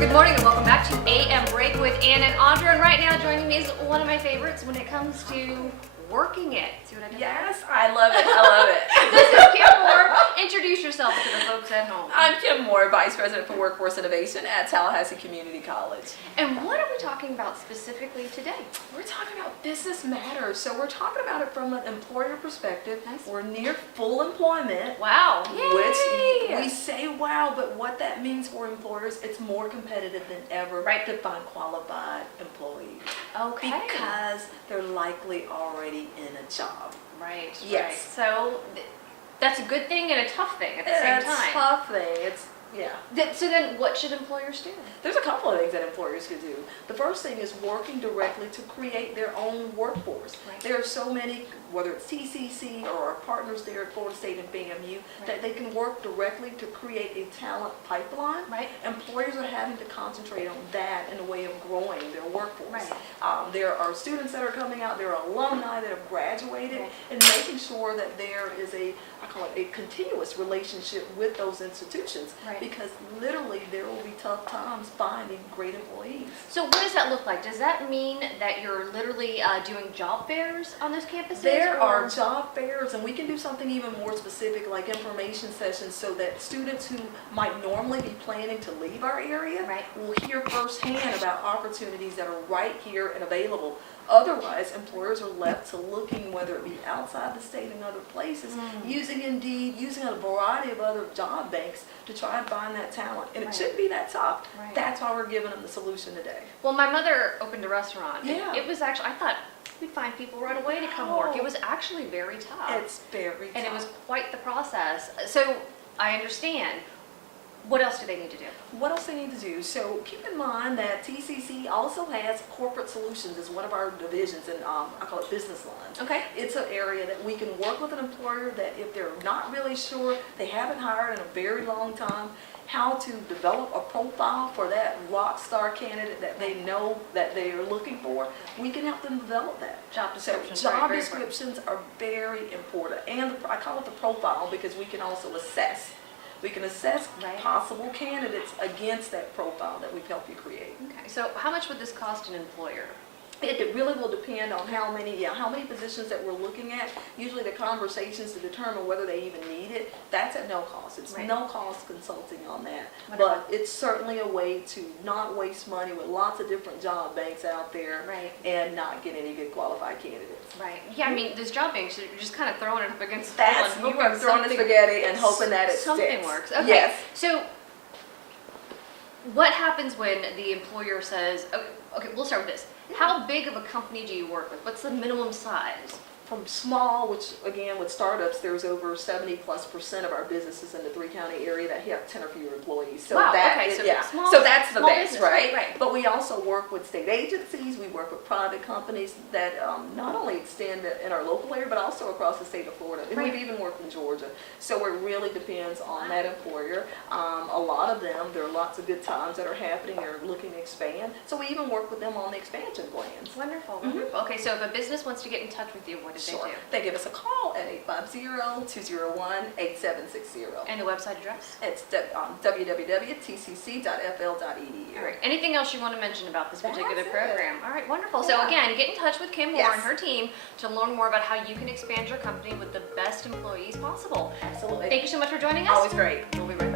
Good morning and welcome back to AM Break with Ann and Audra. And right now joining me is one of my favorites when it comes to working it. See what I did? Yes, I love it. I love it. This is Kim Moore. Introduce yourself to the folks at home. I'm Kim Moore, Vice President for Workforce Innovation at Tallahassee Community College. And what are we talking about specifically today? We're talking about business matters. So we're talking about it from an employer perspective. Nice. We're near full employment. Wow. Which Yay. we say wow, but what that means for employers, it's more competitive than ever to find qualified employees. Okay. Because they're likely already in a job. Right. Yes. Right. So that's a good thing and a tough thing at the same It's time. a tough thing. It's So then what should employers do? There's a couple of things that employers could do. The first thing is working directly to create their own workforce. Right. There are so many, whether it's TCC or our partners there at Florida State and FAMU, that they can work directly to create a talent pipeline. Right. Employers are having to concentrate on that in a way of growing their workforce. Right. There are students that are coming out, there are alumni that have graduated, and making sure that there is I call it a continuous relationship with those institutions. Right. Because literally there will be tough times finding great employees. So what does that look like? Does that mean that you're literally doing job fairs on those campuses? There are job fairs, and we can do something even more specific like information sessions so that students who might normally be planning to leave our area will hear firsthand about opportunities that are right here and available. Otherwise, employers are left to looking, whether it be outside the state and other places, using Indeed, using a variety of other job banks to try and find that talent. And it shouldn't be that tough. That's why we're giving them the solution today. Well, my mother opened a restaurant. Yeah. It was actually, I thought we'd find people right away to come work. It was actually very tough. It's very tough. And it was quite the process. So I understand. What else do they need to do? What else they need to do? So keep in mind that TCC also has corporate solutions as one of our divisions, and I call it business lines. Okay. It's an area that we can work with an employer that if they're not really sure, they haven't hired in a very long time, how to develop a profile for that rock star candidate that they know that they are looking for, we can help them develop that. Job descriptions. So job descriptions are very important, and I call it the profile because we can also assess. We can assess possible candidates against that profile that we've helped you create. Okay. So how much would this cost an employer? It really will depend on how many positions that we're looking at. Usually the conversations to determine whether they even need it, that's at no cost. It's no cost consulting on that. But it's certainly a way to not waste money with lots of different job banks out there and not get any good qualified candidates. Right. Yeah, I mean, those job banks, you're just kind of throwing it up against the That's, wall and you are throwing the spaghetti and hoping that it something works. Okay. Yes. So what happens when the employer says, okay, we'll start with this. How big of a company do you work with? What's the minimum size? From small, which again with startups, there's over 70+% of our businesses in the 3-county area that have 10 or fewer employees. So wow, that okay, is, so that's the small best, business, right? Right. But we also work with state agencies. We work with private companies that not only extend in our local area, but also across the state of Florida. And we've even worked in Georgia. So it really depends on that employer. A lot of them, there are lots of good times that are happening. They're looking to expand. So we even work with them on the expansion plans. Wonderful, wonderful. Okay, so if a business wants to get in touch with you, what do they do? They give us a call at 850-201-8760. And the website address? It's www.tcc.fl.edu. All right. Anything else you want to mention about this particular That's it. program? All right, wonderful. So again, get in touch with Kim Moore and her team to learn more about how you can expand your company with the best employees possible. Absolutely. Thank you so much for joining us. Always great. We'll be right back.